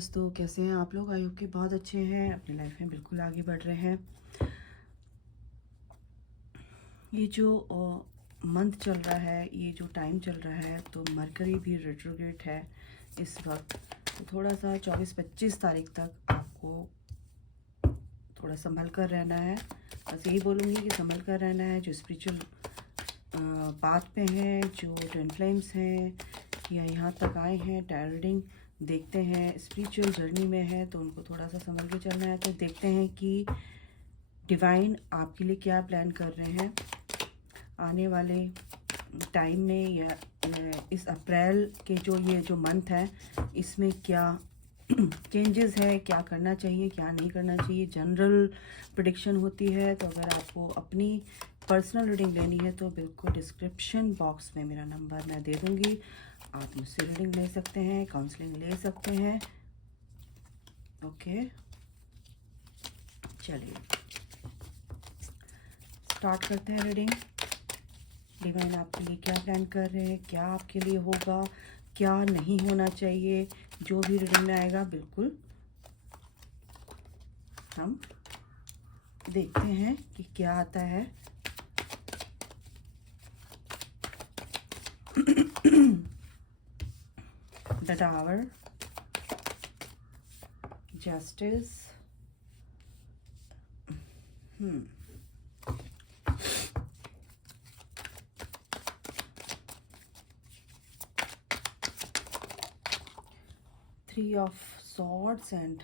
दोस्तों, कैसे हैं आप लोग? आई होप कि बहुत अच्छे हैं, अपनी लाइफ में बिल्कुल आगे बढ़ रहे हैं। ये जो मंथ चल रहा है, ये जो टाइम चल रहा है, तो मरकरी भी रेट्रोग्रेड है इस वक्त। तो थोड़ा सा 24-25 तारीख तक आपको थोड़ा संभल कर रहना है। बस यही बोलूँगी कि संभल कर रहना है। जो स्पिरिचुअल पाथ पे हैं, जो ट्विन फ्लेम्स हैं या यहाँ तक आए हैं, टैरो रीडिंग देखते हैं, स्पिरिचुअल जर्नी में है, तो उनको थोड़ा सा संभल के चलना है। तो देखते हैं कि डिवाइन आपके लिए क्या प्लान कर रहे हैं आने वाले टाइम में, या इस अप्रैल के जो मंथ है, इसमें क्या चेंजेस है, क्या करना चाहिए, क्या नहीं करना चाहिए। जनरल प्रेडिक्शन होती है, तो अगर आपको अपनी पर्सनल रीडिंग लेनी है तो बिल्कुल डिस्क्रिप्शन बॉक्स में मेरा नंबर मैं दे दूँगी। आप मुझसे रीडिंग ले सकते हैं, काउंसलिंग ले सकते हैं। ओके, चलिए स्टार्ट करते हैं रीडिंग। डिवाइन आपके लिए क्या प्लान कर रहे हैं, क्या आपके लिए होगा, क्या नहीं होना चाहिए, जो भी रीडिंग में आएगा बिल्कुल हम देखते हैं कि क्या आता है। The tower, justice, three of swords and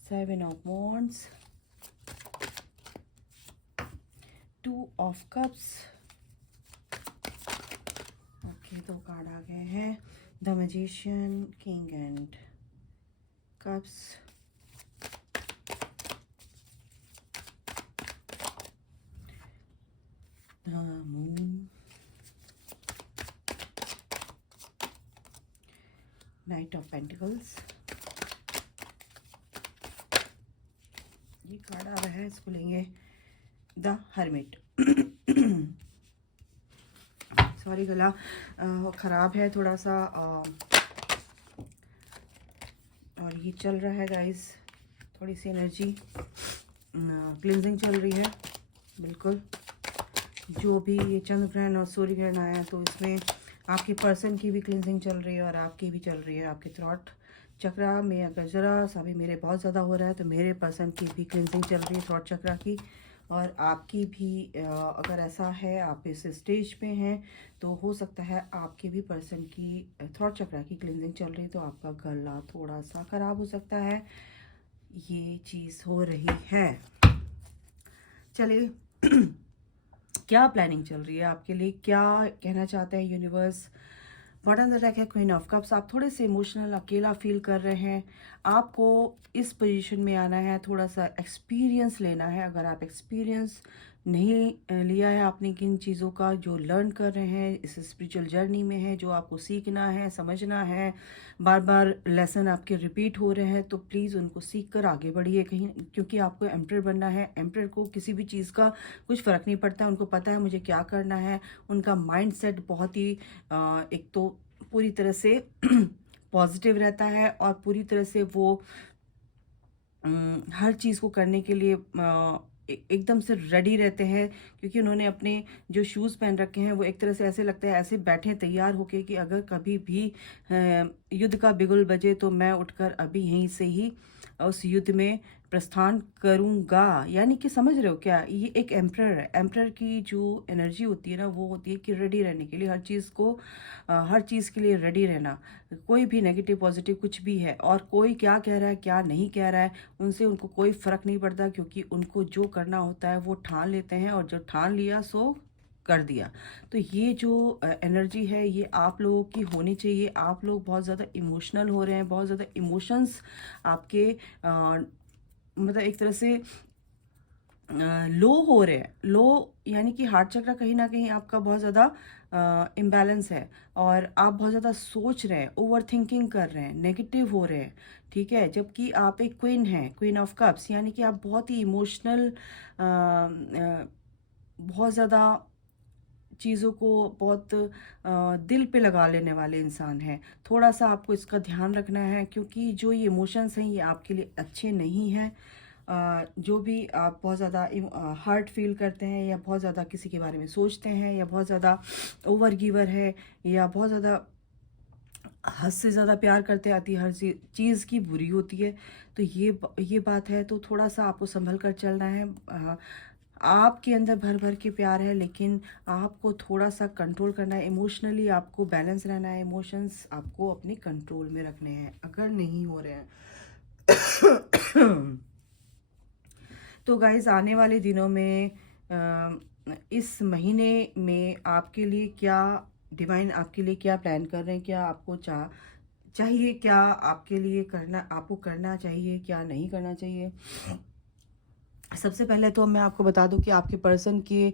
seven of wands, two of cups. Okay, दो कार्ड आ गए हैं, the magician, king and cups, the moon, night of pentacles. ये कार्ड आ रहा है, इसको लेंगे द हर्मिट। सॉरी, गला ख़राब है थोड़ा सा, और ये चल रहा है गाइस, थोड़ी सी एनर्जी क्लिनजिंग चल रही है। बिल्कुल, जो भी ये चंद्र ग्रहण और सूर्य ग्रहण आया, तो इसमें आपके पर्सन की भी क्लिनजिंग चल रही है और आपकी भी चल रही है। आपके थ्रॉट चक्रा में अगर ज़रा सा भी मेरे बहुत ज़्यादा हो रहा है, तो मेरे पर्सन की भी क्लिनजिंग चल रही है थ्रॉट चक्रा की, और आपकी भी अगर ऐसा है, आप इस स्टेज पे हैं, तो हो सकता है आपके भी पर्सन की थ्रॉट चक्रा की क्लिनजिंग चल रही है, तो आपका गला थोड़ा सा ख़राब हो सकता है। ये चीज़ हो रही है। चलिए क्या प्लानिंग चल रही है आपके लिए, क्या कहना चाहते हैं यूनिवर्स। बॉटम द डेक है क्वीन ऑफ कप्स। आप थोड़े से इमोशनल अकेला फील कर रहे हैं, आपको इस पोजीशन में आना है, थोड़ा सा एक्सपीरियंस लेना है। अगर आप एक्सपीरियंस नहीं लिया है आपने किन चीज़ों का, जो लर्न कर रहे हैं इस स्पिरिचुअल जर्नी में है, जो आपको सीखना है, समझना है, बार बार लेसन आपके रिपीट हो रहे हैं, तो प्लीज़ उनको सीख कर आगे बढ़िए कहीं, क्योंकि आपको एम्परर बनना है। एम्परर को किसी भी चीज़ का कुछ फ़र्क नहीं पड़ता, उनको पता है मुझे क्या करना है। उनका माइंड सेट बहुत ही एक तो पूरी तरह से पॉजिटिव रहता है, और पूरी तरह से वो हर चीज़ को करने के लिए एकदम से रेडी रहते हैं, क्योंकि उन्होंने अपने जो शूज़ पहन रखे हैं, वो एक तरह से ऐसे लगता है, ऐसे बैठे तैयार होके कि अगर कभी भी युद्ध का बिगुल बजे, तो मैं उठकर अभी यहीं से ही उस युद्ध में प्रस्थान करूंगा। यानी कि समझ रहे हो क्या, ये एक एम्परर है। एम्परर की जो एनर्जी होती है ना, वो होती है कि रेडी रहने के लिए, हर चीज़ को हर चीज़ के लिए रेडी रहना। कोई भी नेगेटिव पॉजिटिव कुछ भी है, और कोई क्या कह रहा है क्या नहीं कह रहा है, उनसे उनको कोई फ़र्क नहीं पड़ता, क्योंकि उनको जो करना होता है वो ठान लेते हैं, और जो ठान लिया सो कर दिया। तो ये जो एनर्जी है, ये आप लोगों की होनी चाहिए। आप लोग बहुत ज़्यादा इमोशनल हो रहे हैं, बहुत ज़्यादा इमोशंस आपके मतलब एक तरह से लो हो रहे हैं। लो यानी कि हार्ट चक्र कहीं ना कहीं आपका बहुत ज़्यादा इम्बैलेंस है, और आप बहुत ज़्यादा सोच रहे हैं, ओवर थिंकिंग कर रहे हैं, नेगेटिव हो रहे हैं। ठीक है, जबकि आप एक क्वीन हैं, क्वीन ऑफ कप्स, यानी कि आप बहुत ही इमोशनल, बहुत ज़्यादा चीज़ों को बहुत दिल पे लगा लेने वाले इंसान हैं। थोड़ा सा आपको इसका ध्यान रखना है, क्योंकि जो ये इमोशंस हैं ये आपके लिए अच्छे नहीं हैं। जो भी आप बहुत ज़्यादा हर्ट फील करते हैं, या बहुत ज़्यादा किसी के बारे में सोचते हैं, या बहुत ज़्यादा ओवर गिवर है, या बहुत ज़्यादा हद से ज़्यादा प्यार करते आती है, हर चीज़ की बुरी होती है। तो ये बात है, तो थोड़ा सा आपको संभल कर चलना है। आपके अंदर भर भर के प्यार है, लेकिन आपको थोड़ा सा कंट्रोल करना है। इमोशनली आपको बैलेंस रहना है, इमोशंस आपको अपने कंट्रोल में रखने हैं। अगर नहीं हो रहे हैं तो गाइस, आने वाले दिनों में इस महीने में आपके लिए क्या डिवाइन आपके लिए क्या प्लान कर रहे हैं, क्या आपको चाहिए, क्या आपके लिए आपको करना चाहिए, क्या नहीं करना चाहिए। सबसे पहले तो मैं आपको बता दूं कि आपके पर्सन के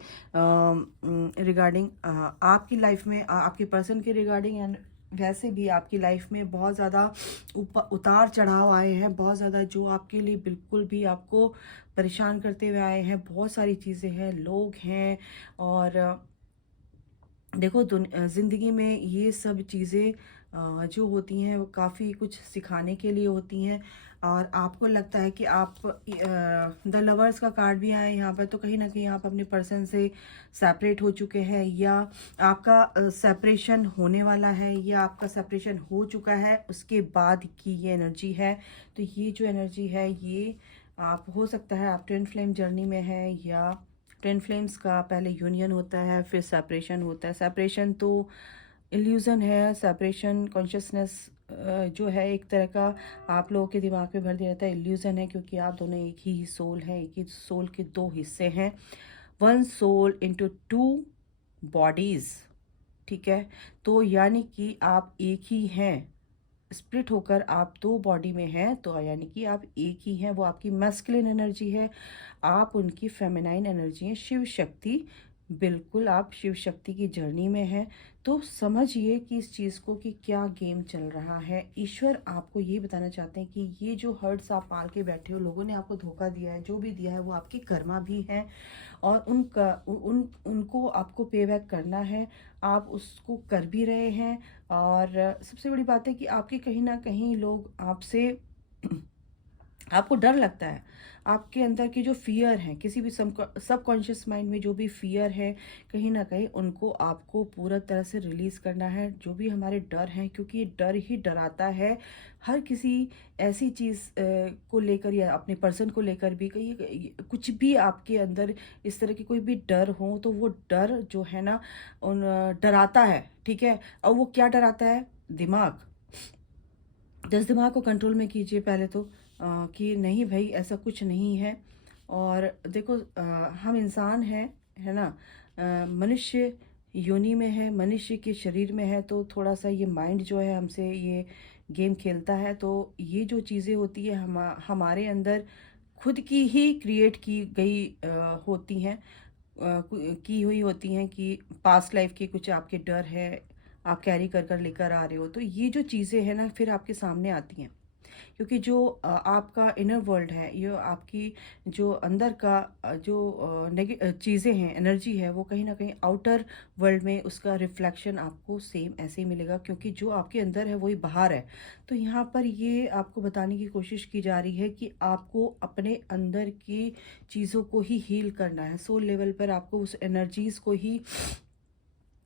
रिगार्डिंग, आपकी लाइफ में आपके पर्सन के रिगार्डिंग, एंड वैसे भी आपकी लाइफ में बहुत ज़्यादा उतार चढ़ाव आए हैं, बहुत ज़्यादा, जो आपके लिए बिल्कुल भी आपको परेशान करते हुए आए हैं। बहुत सारी चीज़ें हैं, लोग हैं, और देखो ज़िंदगी में ये सब चीज़ें जो होती हैं वो काफ़ी कुछ सिखाने के लिए होती हैं। और आपको लगता है कि आप द लवर्स का कार्ड भी आया है यहाँ पर, तो कहीं ना कहीं आप अपने पर्सन से सेपरेट हो चुके हैं, या आपका सेपरेशन होने वाला है, या आपका सेपरेशन हो चुका है, उसके बाद की ये एनर्जी है। तो ये जो एनर्जी है, ये आप हो सकता है आप ट्विन फ्लेम जर्नी में है, या ट्विन फ्लेम्स का पहले यूनियन होता है, फिर सेपरेशन होता है। सेपरेशन तो इल्यूज़न है, सेपरेशन कॉन्शियसनेस जो है एक तरह का आप लोगों के दिमाग में भर दिया जाता है, इल्यूज़न है, क्योंकि आप दोनों एक ही सोल हैं, एक ही सोल के दो हिस्से हैं। One soul into two bodies, ठीक है। तो यानी कि आप एक ही हैं, स्प्लिट होकर आप दो बॉडी में हैं, तो यानी कि आप एक ही हैं। वो आपकी मैस्कुलिन एनर्जी है, आप उनकी फेमिनाइन एनर्जी है, शिव शक्ति। बिल्कुल आप शिव शक्ति की जर्नी में हैं। तो समझिए कि इस चीज़ को कि क्या गेम चल रहा है। ईश्वर आपको ये बताना चाहते हैं कि ये जो हर्ट्स आप पाल के बैठे हो, लोगों ने आपको धोखा दिया है, जो भी दिया है वो आपकी कर्मा भी है, और उनको आपको पे बैक करना है। आप उसको कर भी रहे हैं। और सबसे बड़ी बात है कि आपके कहीं ना कहीं लोग आपसे आपको डर लगता है। आपके अंदर की जो फियर है, किसी भी सबकॉन्शियस माइंड में जो भी फियर है, कहीं ना कहीं उनको आपको पूरा तरह से रिलीज करना है। जो भी हमारे डर हैं, क्योंकि ये डर ही डराता है हर किसी ऐसी चीज़ को लेकर, या अपने पर्सन को लेकर भी। कहीं कुछ भी आपके अंदर इस तरह की कोई भी डर हो, तो वो डर जो है ना डराता है, ठीक है। और वो क्या डराता है? दिमाग। दिमाग को कंट्रोल में कीजिए पहले तो, कि नहीं भाई ऐसा कुछ नहीं है। और देखो हम इंसान हैं, है ना, मनुष्य योनि में है, मनुष्य के शरीर में है, तो थोड़ा सा ये माइंड जो है हमसे ये गेम खेलता है। तो ये जो चीज़ें होती है हमारे अंदर खुद की ही क्रिएट की गई होती हैं, की हुई होती हैं, कि पास्ट लाइफ की कुछ आपके डर है, आप कैरी कर कर लेकर आ रहे हो। तो ये जो चीज़ें हैं ना, फिर आपके सामने आती हैं, क्योंकि जो आपका इनर वर्ल्ड है, ये आपकी जो अंदर का जो चीज़ें हैं, एनर्जी है, वो कहीं ना कहीं आउटर वर्ल्ड में उसका रिफ्लेक्शन आपको सेम ऐसे ही मिलेगा, क्योंकि जो आपके अंदर है वही बाहर है। तो यहाँ पर ये आपको बताने की कोशिश की जा रही है कि आपको अपने अंदर की चीज़ों को ही हील करना है। सोल लेवल पर आपको उस एनर्जीज़ को ही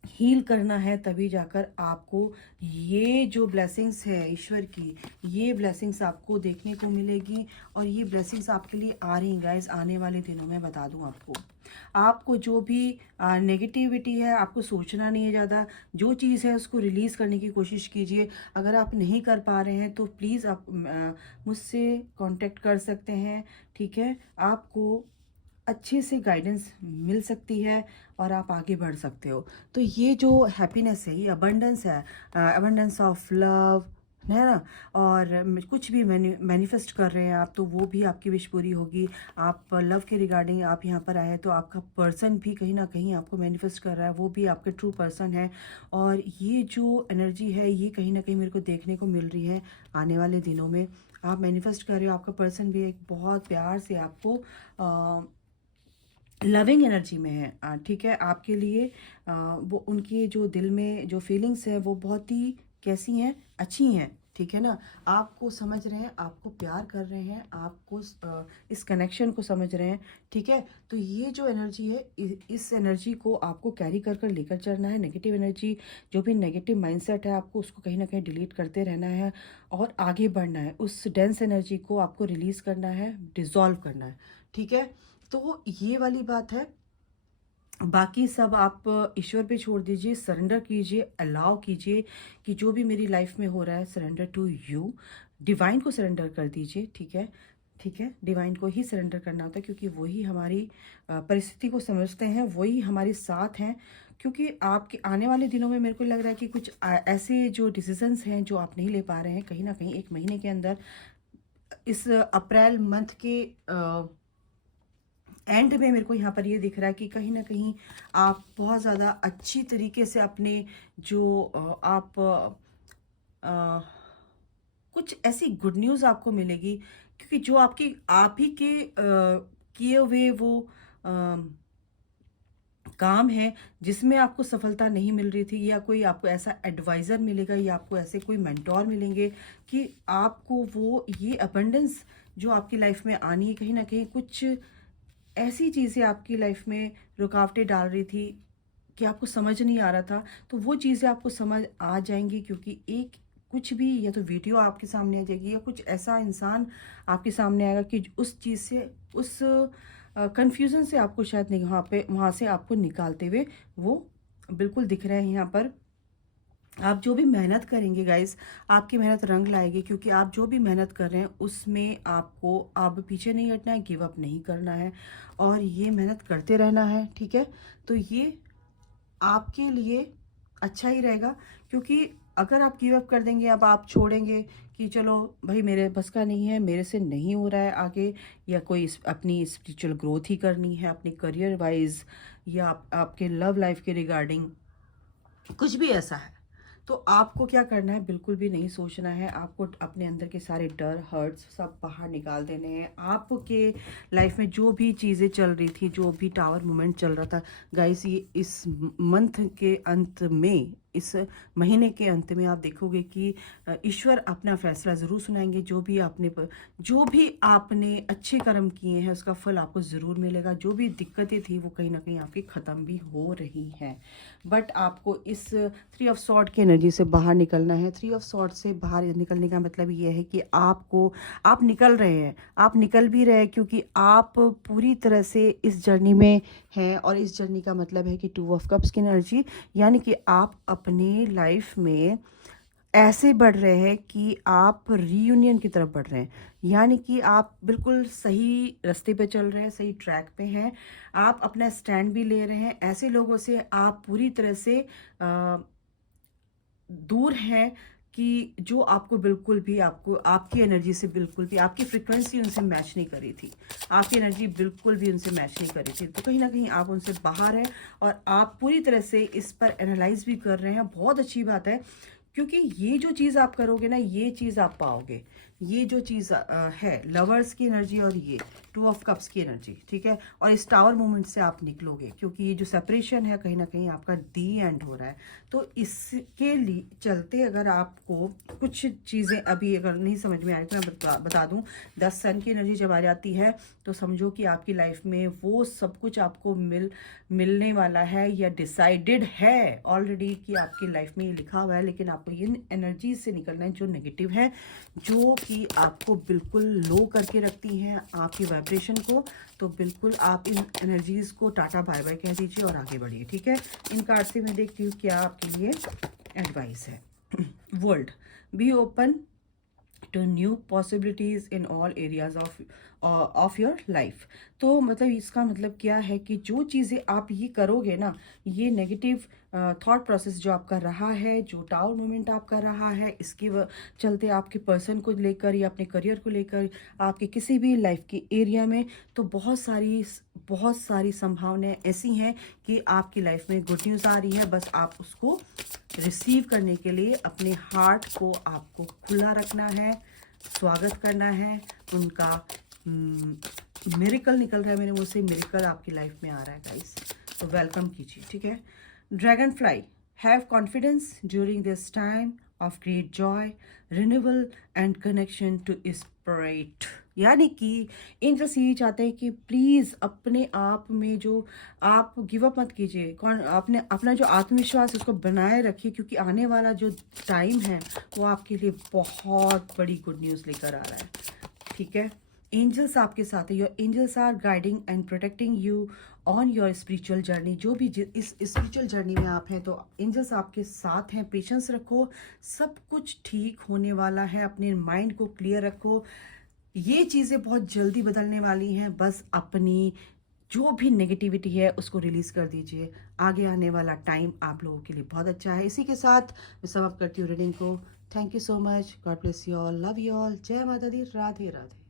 हील करना है, तभी जाकर आपको ये जो ब्लेसिंग्स है ईश्वर की, ये ब्लेसिंग्स आपको देखने को मिलेगी। और ये ब्लेसिंग्स आपके लिए आ रही हैं गाइस आने वाले दिनों में। बता दूं आपको जो भी नेगेटिविटी है, आपको सोचना नहीं है ज़्यादा। जो चीज़ है उसको रिलीज़ करने की कोशिश कीजिए। अगर आप नहीं कर पा रहे हैं तो प्लीज़ आप मुझसे कांटेक्ट कर सकते हैं, ठीक है। आपको अच्छे से गाइडेंस मिल सकती है, और आप आगे बढ़ सकते हो। तो ये जो हैप्पीनेस है, ये अबंडेंस है, अबंडेंस ऑफ लव, है ना। और कुछ भी मैनिफेस्ट कर रहे हैं आप, तो वो भी आपकी विश पूरी होगी। आप लव के रिगार्डिंग आप यहाँ पर आए हैं, तो आपका पर्सन भी कहीं ना कहीं आपको मैनिफेस्ट कर रहा है, वो भी आपके ट्रू पर्सन है। और ये जो एनर्जी है, ये कहीं ना कहीं मेरे को देखने को मिल रही है आने वाले दिनों में। आप मैनिफेस्ट कर रहे हो, आपका पर्सन भी एक बहुत प्यार से आपको लविंग एनर्जी में है, ठीक है। आपके लिए वो उनके जो दिल में जो फीलिंग्स है वो बहुत ही कैसी हैं, अच्छी हैं, ठीक है ना। आपको समझ रहे हैं, आपको प्यार कर रहे हैं, आपको इस कनेक्शन को समझ रहे हैं, ठीक है। तो ये जो एनर्जी है, इस एनर्जी को आपको कैरी कर कर लेकर चलना है। नेगेटिव एनर्जी, जो भी नेगेटिव माइंडसेट है, आपको उसको कहीं ना कहीं डिलीट करते रहना है और आगे बढ़ना है। उस डेंस एनर्जी को आपको रिलीज़ करना है, डिज़ोल्व करना है, ठीक है। तो ये वाली बात है। बाकी सब आप ईश्वर पे छोड़ दीजिए, सरेंडर कीजिए, अलाउ कीजिए कि जो भी मेरी लाइफ में हो रहा है, सरेंडर टू यू। डिवाइन को सरेंडर कर दीजिए, ठीक है, ठीक है। डिवाइन को ही सरेंडर करना होता है, क्योंकि वही हमारी परिस्थिति को समझते हैं, वही हमारे साथ हैं। क्योंकि आपके आने वाले दिनों में मेरे को लग रहा है कि कुछ ऐसे जो डिसीजंस हैं जो आप नहीं ले पा रहे हैं, कहीं ना कहीं 1 महीने के अंदर, इस अप्रैल मंथ के एंड में मेरे को यहाँ पर ये दिख रहा है कि कहीं ना कहीं आप बहुत ज़्यादा अच्छी तरीके से अपने जो आप कुछ ऐसी गुड न्यूज़ आपको मिलेगी, क्योंकि जो आपकी आप ही के किए हुए वो काम है जिसमें आपको सफलता नहीं मिल रही थी, या कोई आपको ऐसा एडवाइज़र मिलेगा, या आपको ऐसे कोई मेंटोर मिलेंगे कि आपको वो ये अबंडेंस जो आपकी लाइफ में आनी है, कहीं ना कहीं कुछ ऐसी चीज़ें आपकी लाइफ में रुकावटें डाल रही थी कि आपको समझ नहीं आ रहा था, तो वो चीज़ें आपको समझ आ जाएंगी। क्योंकि एक कुछ भी, या तो वीडियो आपके सामने आ जाएगी, या कुछ ऐसा इंसान आपके सामने आएगा कि उस चीज़ से, उस कन्फ्यूज़न से आपको शायद वहाँ से आपको निकालते हुए वो बिल्कुल दिख रहे हैं यहाँ पर। आप जो भी मेहनत करेंगे गाइस, आपकी मेहनत रंग लाएगी, क्योंकि आप जो भी मेहनत कर रहे हैं उसमें आपको अब पीछे नहीं हटना है, गिव अप नहीं करना है, और ये मेहनत करते रहना है, ठीक है। तो ये आपके लिए अच्छा ही रहेगा, क्योंकि अगर आप गिव अप कर देंगे, अब आप छोड़ेंगे कि चलो भाई मेरे बस का नहीं है, मेरे से नहीं हो रहा है आगे, या कोई अपनी स्पिरिचुअल ग्रोथ ही करनी है, अपने करियर वाइज, या आपके लव लाइफ के रिगार्डिंग कुछ भी ऐसा है, तो आपको क्या करना है, बिल्कुल भी नहीं सोचना है। आपको अपने अंदर के सारे डर, हर्ट्स सब बाहर निकाल देने हैं। आपके लाइफ में जो भी चीज़ें चल रही थी, जो भी टावर मोमेंट चल रहा था गाइस, ये इस मंथ के अंत में, इस महीने के अंत में आप देखोगे कि ईश्वर अपना फैसला ज़रूर सुनाएंगे। जो भी आपने अच्छे कर्म किए हैं उसका फल आपको ज़रूर मिलेगा। जो भी दिक्कतें थी वो कहीं ना कहीं आपकी ख़त्म भी हो रही हैं, बट आपको इस 3 ऑफ सॉर्ड की एनर्जी से बाहर निकलना है। 3 ऑफ सॉर्ड से बाहर निकलने का मतलब ये है कि आप निकल रहे हैं, आप निकल भी रहे हैं, क्योंकि आप पूरी तरह से इस जर्नी में हैं। और इस जर्नी का मतलब है कि 2 ऑफ कप्स की एनर्जी, यानी कि आप अपनी लाइफ में ऐसे बढ़ रहे हैं कि आप रीयूनियन की तरफ बढ़ रहे हैं, यानी कि आप बिल्कुल सही रास्ते पे चल रहे हैं, सही ट्रैक पे हैं। आप अपना स्टैंड भी ले रहे हैं। ऐसे लोगों से आप पूरी तरह से दूर हैं कि जो आपको बिल्कुल भी, आपको आपकी एनर्जी से बिल्कुल भी, आपकी फ्रिक्वेंसी उनसे मैच नहीं करी थी, आपकी एनर्जी बिल्कुल भी उनसे मैच नहीं करी थी। तो कहीं ना कहीं आप उनसे बाहर हैं, और आप पूरी तरह से इस पर एनालाइज भी कर रहे हैं। बहुत अच्छी बात है, क्योंकि ये जो चीज़ आप करोगे ना, ये चीज़ आप पाओगे। ये जो चीज़ है लवर्स की एनर्जी, और ये 2 ऑफ कप्स की एनर्जी, ठीक है। और इस टावर मोमेंट से आप निकलोगे, क्योंकि ये जो सेपरेशन है कहीं ना कहीं आपका दी एंड हो रहा है। तो इसके लिए चलते अगर आपको कुछ चीज़ें अभी अगर नहीं समझ में आ रही, तो मैं बता दूं, 10 सन की एनर्जी जब आ जाती है तो समझो कि आपकी लाइफ में वो सब कुछ आपको मिलने वाला है, या डिसाइडेड है ऑलरेडी कि आपकी लाइफ में ये लिखा हुआ है। लेकिन आपको इन एनर्जी से निकलना है जो नेगेटिव है, जो कि आपको बिल्कुल लो करके रखती हैं आपकी वाइब्रेशन को। तो बिल्कुल आप इन एनर्जीज को टाटा बाय बाय कह दीजिए और आगे बढ़िए, ठीक है। इन कार्ड से मैं देखती हूँ क्या आपके लिए एडवाइस है। World, be open to new possibilities in all areas of your life. तो मतलब इसका मतलब क्या है कि जो चीज़ें आप ये करोगे ना, ये नेगेटिव थॉट प्रोसेस जो आपका रहा है, जो टावर मूवमेंट आपका रहा है, इसके चलते आपके पर्सन को लेकर या अपने करियर को लेकर, आपके किसी भी लाइफ के एरिया में, तो बहुत सारी संभावनाएं ऐसी हैं कि आपकी लाइफ में गुड न्यूज़ आ रही है। बस आप उसको रिसीव करने के लिए अपने हार्ट को आपको खुला रखना है, स्वागत करना है, उनका मिरेकल निकल रहा है मेरे मुंह से, मिरेकल आपकी लाइफ में आ रहा है गाइस, तो वेलकम कीजिए, ठीक है। Dragonfly, have confidence during this time of great joy, renewal and connection to spirit. यानी कि एंजल्स यही चाहते हैं कि प्लीज़ अपने आप में जो आप गिव अप मत कीजिए, कौन अपने अपना जो आत्मविश्वास है उसको बनाए रखिए, क्योंकि आने वाला जो टाइम है वो आपके लिए बहुत बड़ी गुड न्यूज़ लेकर आ रहा है, ठीक है। एंजल्स आपके साथ है, your angels are guiding and protecting you on your spiritual journey. जो भी इस स्पिरिचुअल जर्नी में आप हैं तो एंजल्स आपके साथ हैं। पेशेंस रखो, सब कुछ ठीक होने वाला है। अपने माइंड को क्लियर रखो, ये चीज़ें बहुत जल्दी बदलने वाली हैं। बस अपनी जो भी नेगेटिविटी है उसको रिलीज़ कर दीजिए। आगे आने वाला टाइम आप लोगों के लिए बहुत अच्छा है। इसी के साथ मैं समाप्त करती हूँ रीडिंग को। Thank you so much, God bless you all, love you all, जय माता दी, राधे राधे।